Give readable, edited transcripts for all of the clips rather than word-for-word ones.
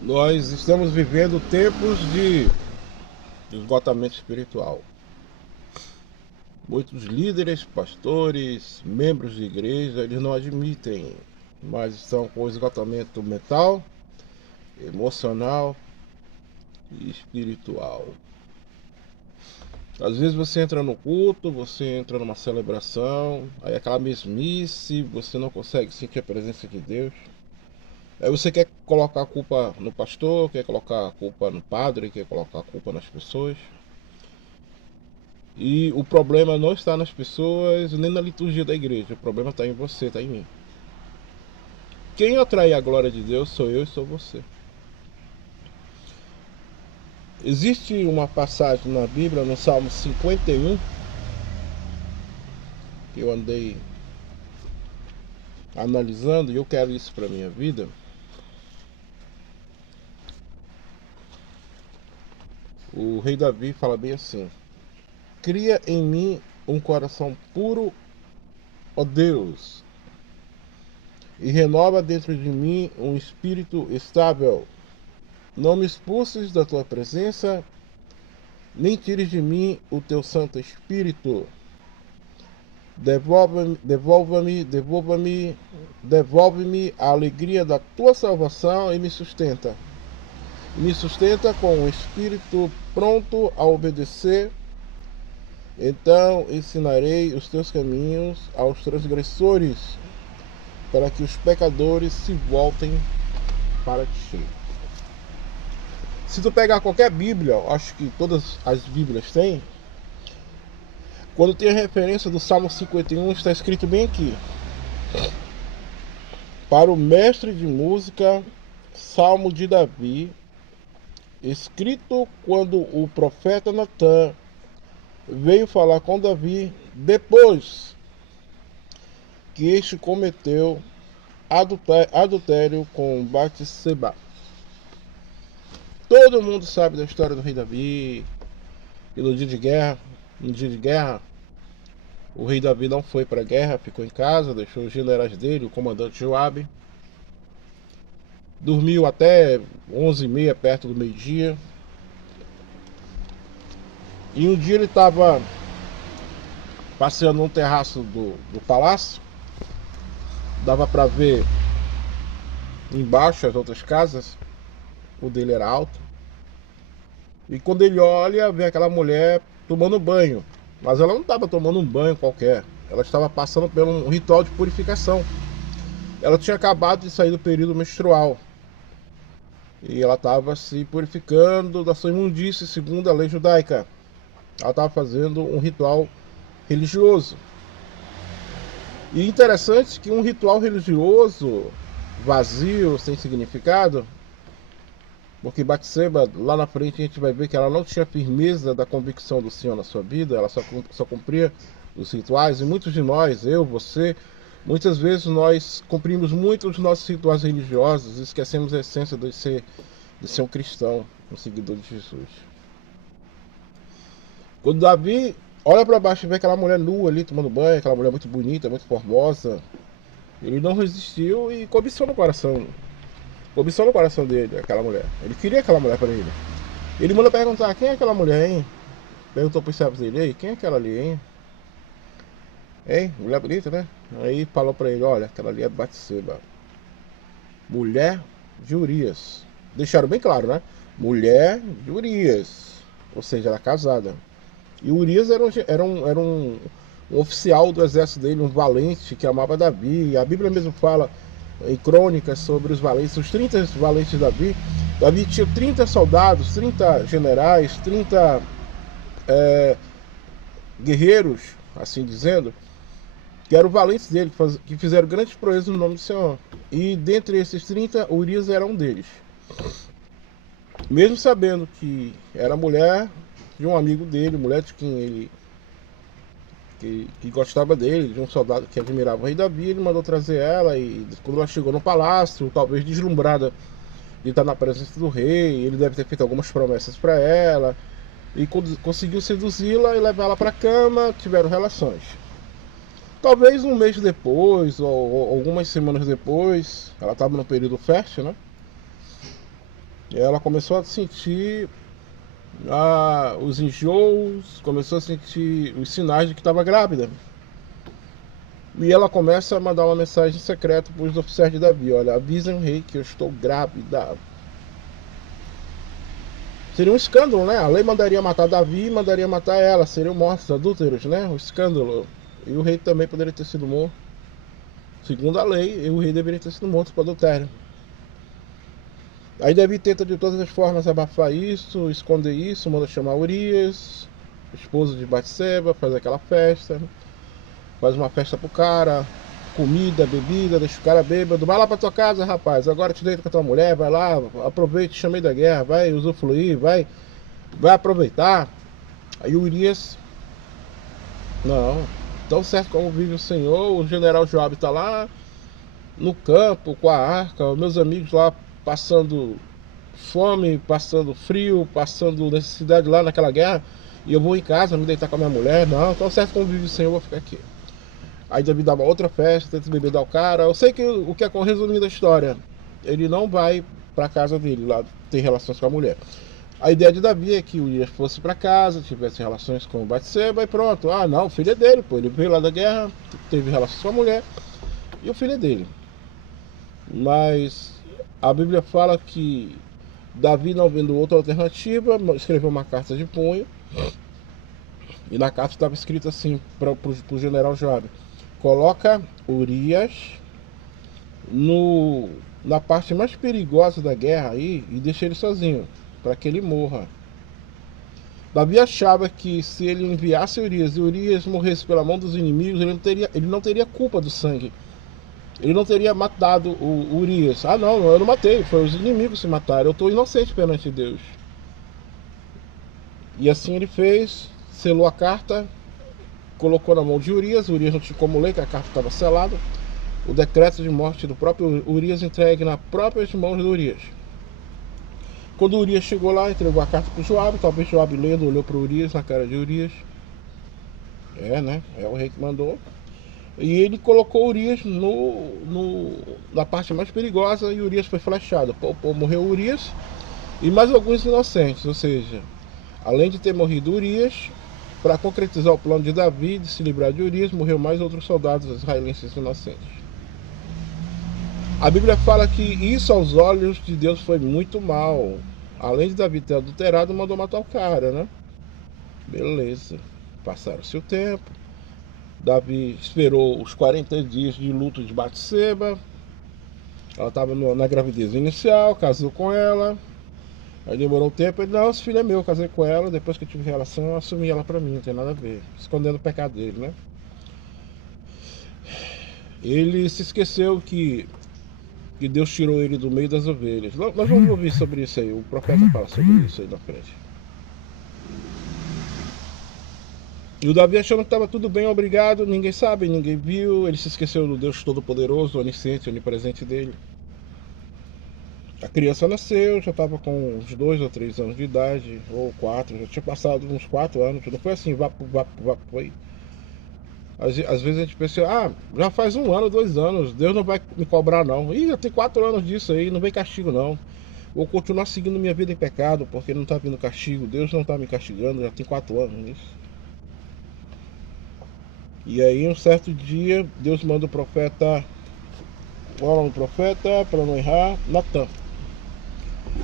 Nós estamos vivendo tempos de esgotamento espiritual. Muitos líderes, pastores, membros de igreja, eles não admitem, mas estão com esgotamento mental, emocional e espiritual. Às vezes você entra no culto, você entra numa celebração, aí aquela mesmice, você não consegue sentir a presença de Deus. Aí você quer colocar a culpa no pastor, quer colocar a culpa no padre, quer colocar a culpa nas pessoas. E o problema não está nas pessoas, nem na liturgia da igreja. O problema está em você, está em mim. Quem atrai a glória de Deus sou eu e sou você. Existe uma passagem na Bíblia, no Salmo 51, que eu andei analisando e eu quero isso para a minha vida. O rei Davi fala bem assim: cria em mim um coração puro, ó Deus, e renova dentro de mim um espírito estável. Não me expulses da tua presença, nem tires de mim o teu Santo Espírito. Devolve-me a alegria da tua salvação e me sustenta. Me sustenta com um espírito pronto a obedecer. Então ensinarei os teus caminhos aos transgressores, para que os pecadores se voltem para ti. Se tu pegar qualquer Bíblia, acho que todas as Bíblias têm, quando tem a referência do Salmo 51, está escrito bem aqui: para o mestre de música, Salmo de Davi, escrito quando o profeta Natã veio falar com Davi depois que este cometeu adultério com Batseba. Todo mundo sabe da história do rei Davi. E no dia de guerra, o rei Davi não foi para a guerra, ficou em casa, deixou os generais dele, o comandante Joabe. Dormiu até 11h30, perto do meio-dia. E um dia ele estava passeando no terraço do palácio. Dava para ver embaixo as outras casas. O dele era alto. E quando ele olha, vê aquela mulher tomando banho. Mas ela não estava tomando um banho qualquer. Ela estava passando por um ritual de purificação. Ela tinha acabado de sair do período menstrual. E ela estava se purificando da sua imundície, segundo a lei judaica. Ela estava fazendo um ritual religioso. E interessante que um ritual religioso vazio, sem significado, porque Batseba, lá na frente a gente vai ver que ela não tinha firmeza da convicção do Senhor na sua vida, ela só cumpria os rituais, e muitos de nós, eu, você, muitas vezes nós cumprimos muito os nossos rituais religiosos e esquecemos a essência de ser um cristão, um seguidor de Jesus. Quando Davi olha para baixo e vê aquela mulher nua ali tomando banho, aquela mulher muito bonita, muito formosa, ele não resistiu e cobiçou no coração dele, aquela mulher. Ele queria aquela mulher para ele. Ele manda perguntar: quem é aquela mulher, hein? Perguntou para os servos dele: ei, quem é aquela ali, hein? Hein? Mulher bonita, né? Aí falou para ele: olha, aquela ali é Batseba, mulher de Urias. Deixaram bem claro, né? Mulher de Urias. Ou seja, era casada. E Urias era um oficial do exército dele, um valente que amava Davi. A Bíblia mesmo fala em crônicas sobre os valentes, os 30 valentes de Davi. Davi tinha 30 soldados, 30 generais, 30 guerreiros, assim dizendo, que eram valentes dele, que fizeram grandes proezas no nome do Senhor. E dentre esses 30, Urias era um deles. Mesmo sabendo que era mulher de um amigo dele, mulher de quem ele que gostava dele, de um soldado que admirava o rei Davi, ele mandou trazer ela. E quando ela chegou no palácio, talvez deslumbrada de estar na presença do rei, ele deve ter feito algumas promessas para ela e conseguiu seduzi-la e levar ela para a cama. Tiveram relações. Talvez um mês depois ou algumas semanas depois, ela estava no período fértil, né? ela começou a sentir os enjoos, começou a sentir os sinais de que estava grávida. E ela começa a mandar uma mensagem secreta para os oficiais de Davi: olha, avisem o rei que eu estou grávida. Seria um escândalo, né? A lei mandaria matar Davi e mandaria matar ela. Seriam mortos, adúlteros, né? Um escândalo. E o rei também poderia ter sido morto. Segundo a lei, o rei deveria ter sido morto por adultério. Aí Davi tenta de todas as formas abafar isso, esconder isso, manda chamar Urias, esposo de Batseba, faz aquela festa, faz uma festa pro cara, comida, bebida, deixa o cara bêbado. Vai lá pra tua casa, rapaz, agora te deita com a tua mulher, vai lá, aproveite, chamei da guerra, vai usufruir, vai aproveitar. Aí Urias, não, tão certo como vive o Senhor, o general Joabe tá lá no campo com a arca, meus amigos lá passando fome, passando frio, passando necessidade lá naquela guerra, e eu vou em casa me deitar com a minha mulher. Não, tão certo como vive o Senhor, eu vou ficar aqui. Aí Davi dá uma outra festa, tenta bebedar o cara. Eu sei que o que é, resumindo a história, ele não vai pra casa dele lá ter relações com a mulher. A ideia de Davi é que Urias fosse pra casa, tivesse relações com Batseba e pronto. Ah, não, o filho é dele, pô. Ele veio lá da guerra, teve relações com a mulher e o filho é dele. Mas a Bíblia fala que Davi, não vendo outra alternativa, escreveu uma carta de punho. E na carta estava escrito assim para o general Joabe: coloca Urias na parte mais perigosa da guerra aí e deixa ele sozinho, para que ele morra. Davi achava que se ele enviasse Urias e Urias morresse pela mão dos inimigos, ele não teria culpa do sangue. Ele não teria matado o Urias. Ah, não, eu não matei, foi os inimigos que se mataram. Eu estou inocente perante Deus. E assim ele fez, selou a carta, colocou na mão de Urias. Urias não tinha como ler, que a carta estava selada. O decreto de morte do próprio Urias entregue nas próprias mãos de Urias. Quando Urias chegou lá, entregou a carta para o Joabe. Talvez Joabe lendo, olhou para Urias, na cara de Urias. Né? É o rei que mandou. E ele colocou Urias na parte mais perigosa e Urias foi flechado. Morreu Urias e mais alguns inocentes. Ou seja, além de ter morrido Urias, para concretizar o plano de Davi de se livrar de Urias, morreu mais outros soldados israelenses inocentes. A Bíblia fala que isso aos olhos de Deus foi muito mal. Além de Davi ter adulterado, mandou matar o cara, né? Beleza. Passaram-se o tempo. Davi esperou os 40 dias de luto de Batseba. Ela estava na gravidez inicial, casou com ela. Aí demorou um tempo, ele: não, esse filho é meu, casei com ela. Depois que eu tive relação, eu assumi ela pra mim, não tem nada a ver. Escondendo o pecado dele, né? Ele se esqueceu que Deus tirou ele do meio das ovelhas. Nós vamos ouvir sobre isso aí, o profeta fala sobre isso aí na frente. E o Davi, achando que estava tudo bem, obrigado, ninguém sabe, ninguém viu. Ele se esqueceu do Deus Todo-Poderoso, onisciente, onipresente dele. A criança nasceu, já estava com uns 2 ou 3 anos de idade, ou 4, já tinha passado uns 4 anos. Não foi assim, foi. Às vezes a gente pensa: já faz 1 ano, 2 anos, Deus não vai me cobrar não. Ih, já tem 4 anos disso aí, não vem castigo não. Vou continuar seguindo minha vida em pecado, porque não está vindo castigo. Deus não está me castigando, já tem 4 anos nisso. E aí, um certo dia, Deus manda o profeta, qual é o profeta, para não errar, Natan.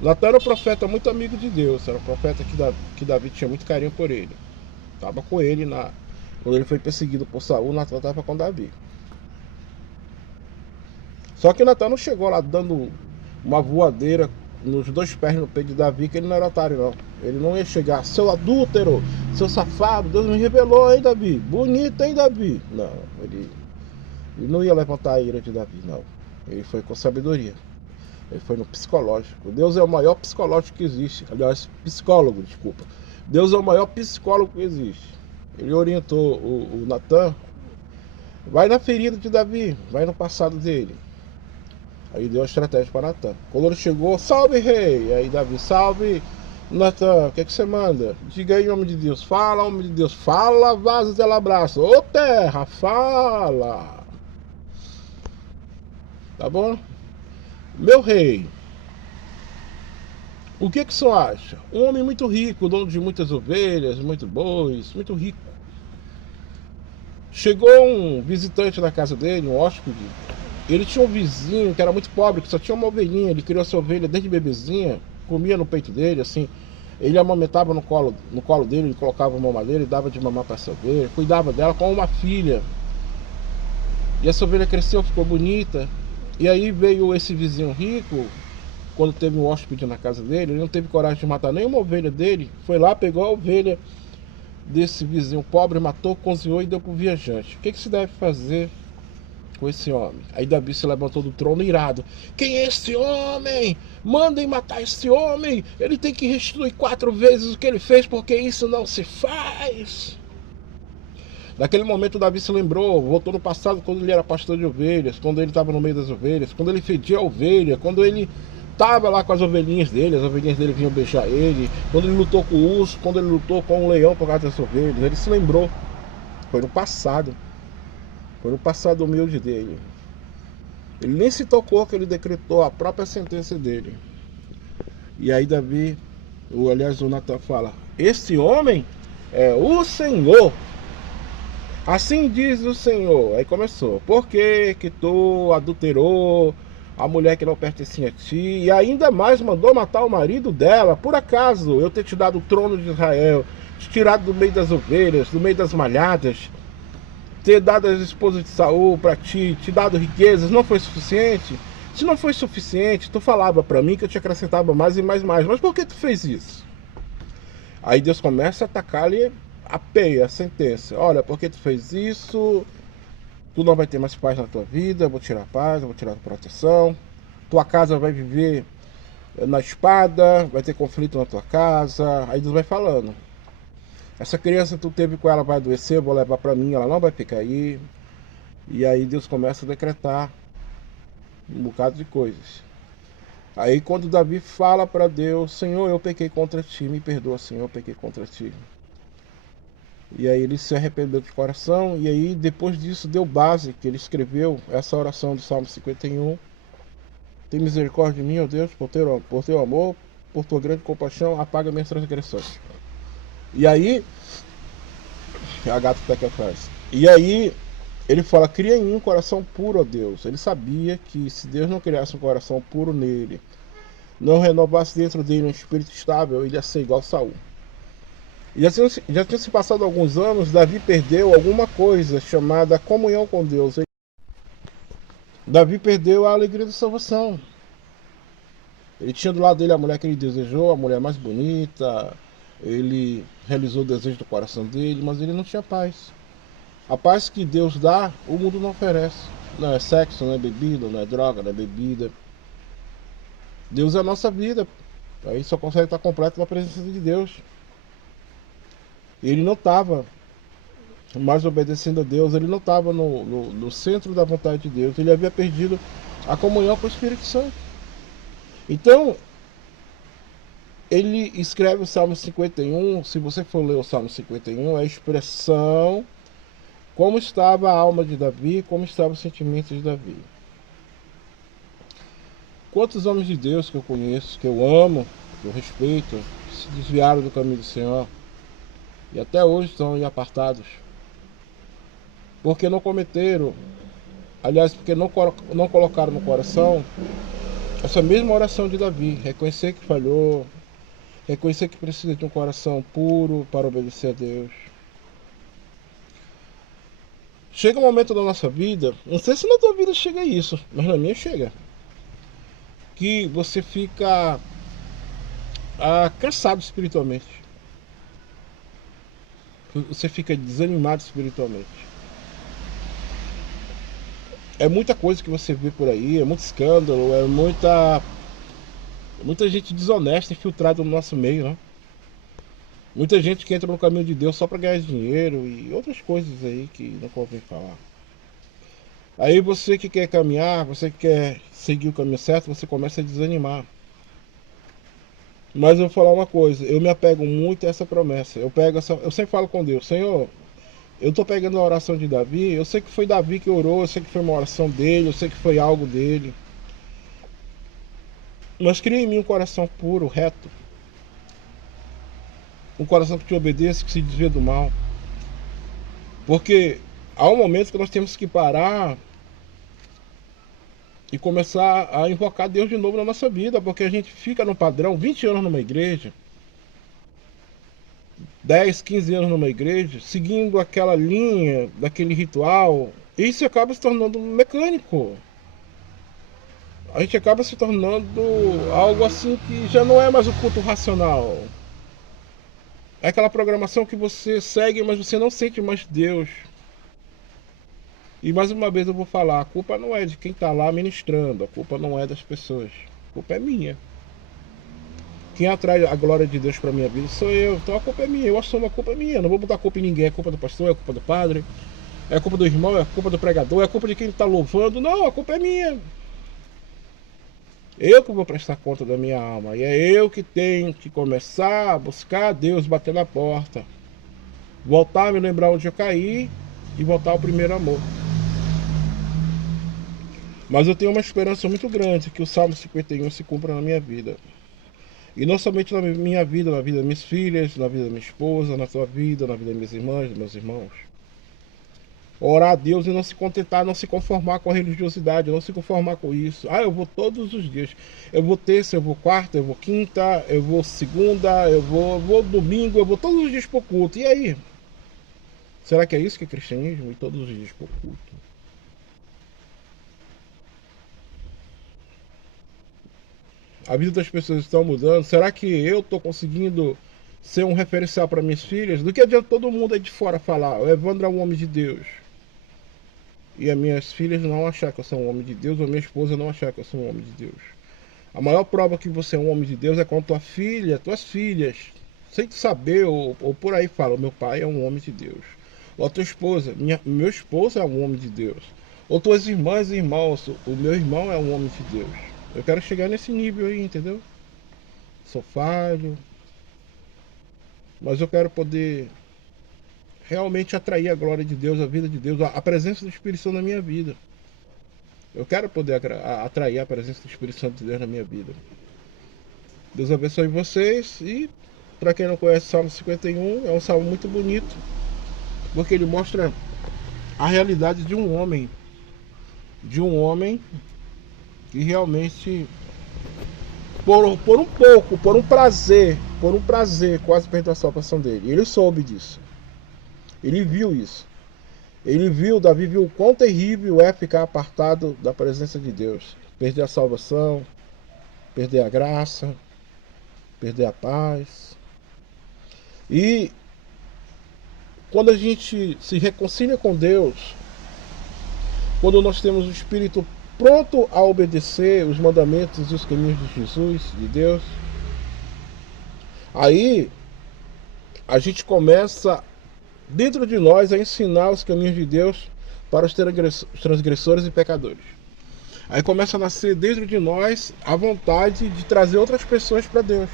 Natan era um profeta muito amigo de Deus, era um profeta que Davi tinha muito carinho por ele. Estava com ele quando ele foi perseguido por Saul. Natan estava com Davi. Só que Natan não chegou lá dando uma voadeira nos 2 pés no peito de Davi, que ele não era otário não. Ele não ia chegar: seu adúltero, seu safado, Deus me revelou, hein, Davi? Bonito, hein, Davi? Não, ele não ia levantar a ira de Davi, não. Ele foi com sabedoria. Ele foi no psicológico. Deus é o maior psicológico que existe. Aliás, psicólogo, desculpa. Deus é o maior psicólogo que existe. Ele orientou o Natan: vai na ferida de Davi, vai no passado dele. Aí deu a estratégia para Natan. Quando ele chegou: salve, rei! Aí Davi: salve, Natan, o que você manda? Diga aí, homem de Deus. Fala, homem de Deus. Fala, vaso de abraço. Ô terra, fala. Tá bom? Meu rei, O que o senhor acha? Um homem muito rico, dono de muitas ovelhas, muitos bois, muito rico. Chegou um visitante na casa dele, um hóspede. Ele tinha um vizinho que era muito pobre, que só tinha uma ovelhinha. Ele criou essa ovelha desde bebezinha, comia no peito dele, assim. Ele amamentava no colo dele, ele colocava uma mamadeira e dava de mamar para essa ovelha. Cuidava dela como uma filha. E essa ovelha cresceu, ficou bonita. E aí veio esse vizinho rico, quando teve um hóspede na casa dele, ele não teve coragem de matar nenhuma ovelha dele. Foi lá, pegou a ovelha desse vizinho pobre, matou, cozinhou e deu pro viajante. O que se deve fazer com esse homem? Aí Davi se levantou do trono irado. Quem é esse homem? Mandem matar esse homem. Ele tem que restituir 4 vezes o que ele fez, porque isso não se faz. Naquele momento Davi se lembrou, voltou no passado, quando ele era pastor de ovelhas, quando ele estava no meio das ovelhas, quando ele fedia a ovelha, quando ele estava lá com as ovelhinhas dele vinham beijar ele, quando ele lutou com o urso, quando ele lutou com o leão por causa das ovelhas. Ele se lembrou. Foi no passado humilde dele. Ele nem se tocou que ele decretou a própria sentença dele. E aí Davi, aliás o Natan fala, esse homem é o Senhor. Assim diz o Senhor. Aí começou. Por que tu adulterou a mulher que não pertencia a ti? E ainda mais mandou matar o marido dela. Por acaso eu ter te dado o trono de Israel, te tirado do meio das ovelhas, do meio das malhadas, ter dado as esposas de Saul para ti, te dado riquezas, não foi suficiente? Se não foi suficiente, tu falava para mim que eu te acrescentava mais e mais. Mas por que tu fez isso? Aí Deus começa a atacar-lhe a peia, a sentença. Olha, porque tu fez isso, tu não vai ter mais paz na tua vida, eu vou tirar a paz, eu vou tirar a proteção, tua casa vai viver na espada, vai ter conflito na tua casa. Aí Deus vai falando, essa criança tu teve com ela vai adoecer, eu vou levar para mim, ela não vai ficar aí. E aí Deus começa a decretar um bocado de coisas. Aí quando Davi fala para Deus, Senhor, eu pequei contra ti, me perdoa, Senhor, eu pequei contra ti. E aí ele se arrependeu de coração, e aí depois disso deu base, que ele escreveu essa oração do Salmo 51. Tem misericórdia de mim, ó Deus, por teu amor, por tua grande compaixão, apaga minhas transgressões. E aí, a gata está aqui atrás. E aí ele fala, cria em mim um coração puro, ó Deus. Ele sabia que se Deus não criasse um coração puro nele, não renovasse dentro dele um espírito estável, ele ia ser igual a Saul. Já tinha se passado alguns anos, Davi perdeu alguma coisa chamada comunhão com Deus. Davi perdeu a alegria da salvação. Ele tinha do lado dele a mulher que ele desejou, a mulher mais bonita. Ele realizou o desejo do coração dele, mas ele não tinha paz. A paz que Deus dá, o mundo não oferece. Não é sexo, não é bebida, não é droga, não é bebida. Deus é a nossa vida. Aí só consegue estar completo na presença de Deus. Ele não estava mais obedecendo a Deus, ele não estava no centro da vontade de Deus, ele havia perdido a comunhão com o Espírito Santo. Então, ele escreve o Salmo 51, se você for ler o Salmo 51, é a expressão como estava a alma de Davi, como estavam os sentimentos de Davi. Quantos homens de Deus que eu conheço, que eu amo, que eu respeito, se desviaram do caminho do Senhor, e até hoje estão aí apartados. Porque não cometeram, aliás, porque não colocaram no coração essa mesma oração de Davi. Reconhecer que falhou, reconhecer que precisa de um coração puro para obedecer a Deus. Chega um momento da nossa vida, não sei se na tua vida chega isso, mas na minha chega, que você fica cansado espiritualmente. Você fica desanimado espiritualmente. É muita coisa que você vê por aí, é muito escândalo, é muita gente desonesta infiltrada no nosso meio, né? Muita gente que entra no caminho de Deus só para ganhar dinheiro e outras coisas aí que não convém falar. Aí você que quer caminhar, você que quer seguir o caminho certo, você começa a desanimar. Mas eu vou falar uma coisa, eu me apego muito a essa promessa. Eu sempre falo com Deus, Senhor, eu estou pegando a oração de Davi, eu sei que foi Davi que orou, eu sei que foi uma oração dele, eu sei que foi algo dele. Mas cria em mim um coração puro, reto. Um coração que te obedeça, que se desvia do mal. Porque há um momento que nós temos que parar e começar a invocar Deus de novo na nossa vida. Porque a gente fica no padrão, 20 anos numa igreja, 10, 15 anos numa igreja, seguindo aquela linha, daquele ritual. E isso acaba se tornando mecânico. A gente acaba se tornando algo assim que já não é mais o culto racional. É aquela programação que você segue, mas você não sente mais Deus. E mais uma vez eu vou falar, a culpa não é de quem está lá ministrando, a culpa não é das pessoas, a culpa é minha. Quem atrai a glória de Deus para minha vida sou eu, então a culpa é minha, eu assumo a culpa é minha, não vou botar a culpa em ninguém, é culpa do pastor, é culpa do padre, é culpa do irmão, é culpa do pregador, é culpa de quem está louvando, não, a culpa é minha. Eu que vou prestar conta da minha alma, e é eu que tenho que começar a buscar Deus, bater na porta, voltar a me lembrar onde eu caí e voltar ao primeiro amor. Mas eu tenho uma esperança muito grande que o Salmo 51 se cumpra na minha vida. E não somente na minha vida, na vida das minhas filhas, na vida da minha esposa, na sua vida, na vida das minhas irmãs, dos meus irmãos. Orar a Deus e não se contentar, não se conformar com a religiosidade, não se conformar com isso. Ah, eu vou todos os dias. Eu vou terça, eu vou quarta, eu vou quinta, eu vou segunda, eu vou domingo, eu vou todos os dias pro culto. E aí? Será que é isso que é cristianismo? Ir todos os dias pro culto? A vida das pessoas está mudando. Será que eu estou conseguindo ser um referencial para minhas filhas? Do que adianta todo mundo aí de fora falar, o Evandro é um homem de Deus, e as minhas filhas não achar que eu sou um homem de Deus, ou minha esposa não achar que eu sou um homem de Deus? A maior prova que você é um homem de Deus é quando tuas filhas, sem saber, ou por aí fala, meu pai é um homem de Deus. Ou a tua esposa, meu esposo é um homem de Deus. Ou tuas irmãs e irmãos, o meu irmão é um homem de Deus. Eu quero chegar nesse nível aí, entendeu? Sou falho, mas eu quero poder realmente atrair a glória de Deus, a vida de Deus, a presença do Espírito Santo na minha vida. Eu quero poder atrair a presença do Espírito Santo de Deus na minha vida. Deus abençoe vocês. E para quem não conhece o Salmo 51, é um salmo muito bonito, porque ele mostra a realidade de um homem que realmente, por um prazer, quase perdeu a salvação dele. Ele soube disso. Ele viu isso. Davi viu o quão terrível é ficar apartado da presença de Deus. Perder a salvação, perder a graça, perder a paz. E quando a gente se reconcilia com Deus, quando nós temos o Espírito pronto a obedecer os mandamentos e os caminhos de Jesus, de Deus, aí a gente começa dentro de nós a ensinar os caminhos de Deus para os transgressores e pecadores. Aí começa a nascer dentro de nós a vontade de trazer outras pessoas para Deus.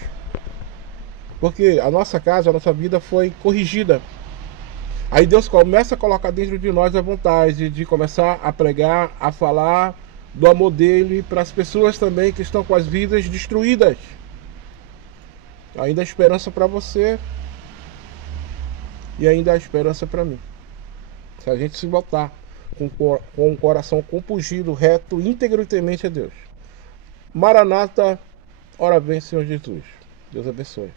Porque a nossa casa, a nossa vida foi corrigida. Aí Deus começa a colocar dentro de nós a vontade de começar a pregar, a falar do amor dele para as pessoas também que estão com as vidas destruídas. Ainda há esperança para você e ainda há esperança para mim. Se a gente se voltar com o coração compungido, reto, íntegro e temente a Deus. Maranata, ora vem, Senhor Jesus. Deus abençoe.